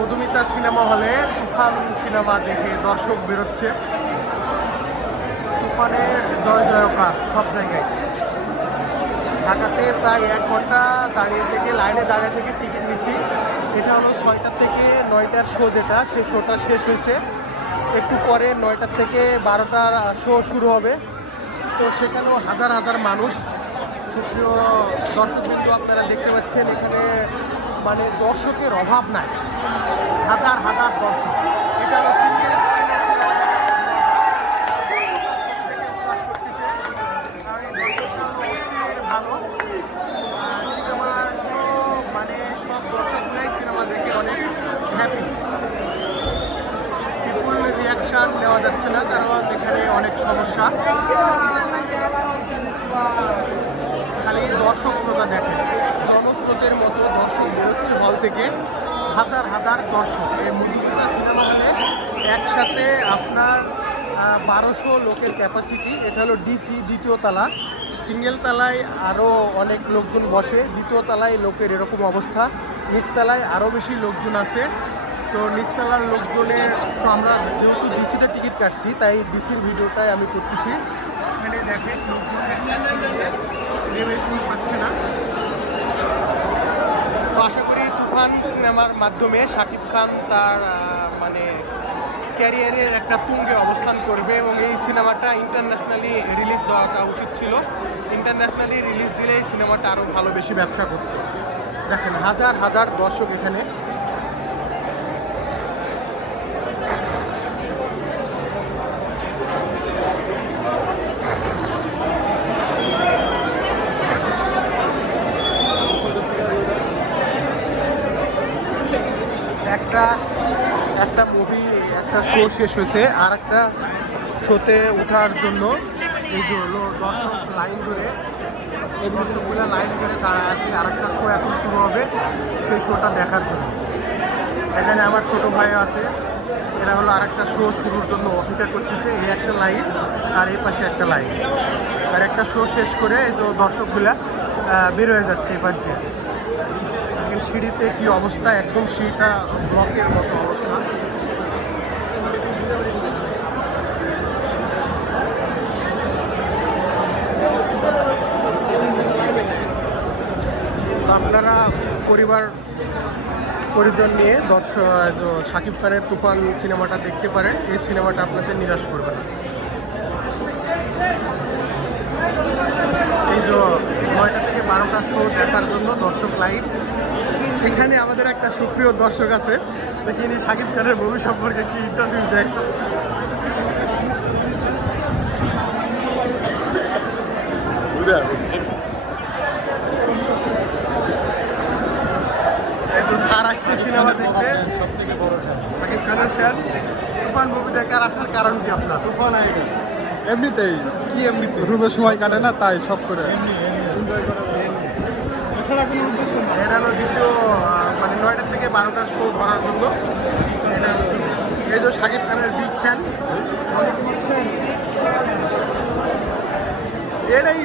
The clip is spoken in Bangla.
মধুমিতা সিনেমা হলে তুফান সিনেমা দেখে দর্শক বেরোচ্ছে। তুফানের জয় জয়কার সব জায়গায়। ঢাকাতে প্রায় 1 ঘন্টা দাঁড়িয়ে থেকে লাইনে দাঁড়িয়ে থেকে টিকিট নিছি। এটা হলো 6টা থেকে 9টার শো, যেটা সেই শোটা শেষ হয়েছে। একটু পরে 9টার থেকে 12টার শো শুরু হবে। তো সেখানেও হাজার হাজার মানুষ। সুপ্রিয় দর্শকবৃন্দ, আপনারা দেখতে পাচ্ছেন এখানে মানে দর্শকের অভাব নাই, হাজার হাজার দর্শক। এটা হলো সিঙ্গেল স্ক্রিনে সিনেমা দেখার করতেছে। কারণ এই দর্শকটা হলো অস্থির ভালো। সিনেমার মানে সব দর্শকগুলাই সিনেমা দেখে অনেক হ্যাপি। বিপুল রিয়াকশান নেওয়া যাচ্ছে না, কারণ এখানে অনেক সমস্যা। খালি দর্শক শ্রোতা দেখেন, জনস্রোতের মতো দর্শক বেরোচ্ছে হল থেকে, হাজার হাজার দর্শক। এই মধুমিতা সিনেমা হলে একসাথে আপনার 1200 লোকের ক্যাপাসিটি। এটা হলো ডিসি দ্বিতীয় তলা। সিঙ্গেল তলায় আরও অনেক লোকজন বসে, দ্বিতীয় তলায় লোকের এরকম অবস্থা, নিচতলায় আরও বেশি লোকজন আছে। তো নিচতলার লোকজনের, তো আমরা যেহেতু ডিসিতে টিকিট কাটছি তাই ডিসির ভিডিওটাই আমি করতেছি। এখানে দেখেন লোকজন নেমে পাচ্ছে না। তো আশা করি তুফান সিনেমার মাধ্যমে শাকিব খান তার মানে ক্যারিয়ারের একটা তুঙ্গে অবস্থান করবে এবং এই সিনেমাটা ইন্টারন্যাশনালি রিলিজ দেওয়াটা উচিত ছিল। ইন্টারন্যাশনালি রিলিজ দিলেই সিনেমাটা আরও ভালো বেশি ব্যবসা করত। দেখেন হাজার হাজার দর্শক এখানে। একটা মুভি, একটা শো শেষ হয়েছে, আর একটা শোতে ওঠার জন্য এই যে হলো দর্শক লাইন ধরে, এই দর্শকগুলো লাইন ধরে দাঁড়ায় আছে। আর একটা শো এখন শুরু হবে, সেই শোটা দেখার জন্য। এখানে আমার ছোট ভাই আছে, এরা হলো আর একটা শো শুরুর জন্য অপেক্ষা করতেছে। এই একটা লাইন আর এই পাশে একটা লাইন। আর একটা শো শেষ করে এই যে দর্শকগুলা বের হয়ে যাচ্ছে এই পাশ দিয়ে। সিঁড়িতে কি অবস্থা, একদম সিঁড়িটা ব্লকের মতো অবস্থা। আপনারা পরিবার পরিজন নিয়ে শাকিব খানের তুফান সিনেমাটা দেখতে পারেন। এই সিনেমাটা আপনাদের নিরাশ করবে না। এই যে 9টা থেকে 12টা শো দেখার জন্য দর্শক লাইন। এখানে আমাদের একটা সুপ্রিয় দর্শক আছে, দেখি ইনি শাকিব খানের মুভি সম্পর্কে কি ইন্টারভিউ দেয়। স্যার আসছে সিনেমা দেখতে, শাকিব খানের ফ্যান। তুফান মুভি দেখার আসার কারণ কি আপনার? তুফান এমনিতেই কি এমনিতে রুমের সময় কাটে না, তাই সব করে এনজয় করা। এছাড়া কোনো উদ্দেশ্য না। এটা হলো দ্বিতীয় মানে 9টা থেকে 12টার শো ধরার জন্য। এটা এই যে শাকিব খানের বিগ ফ্যান। এটাই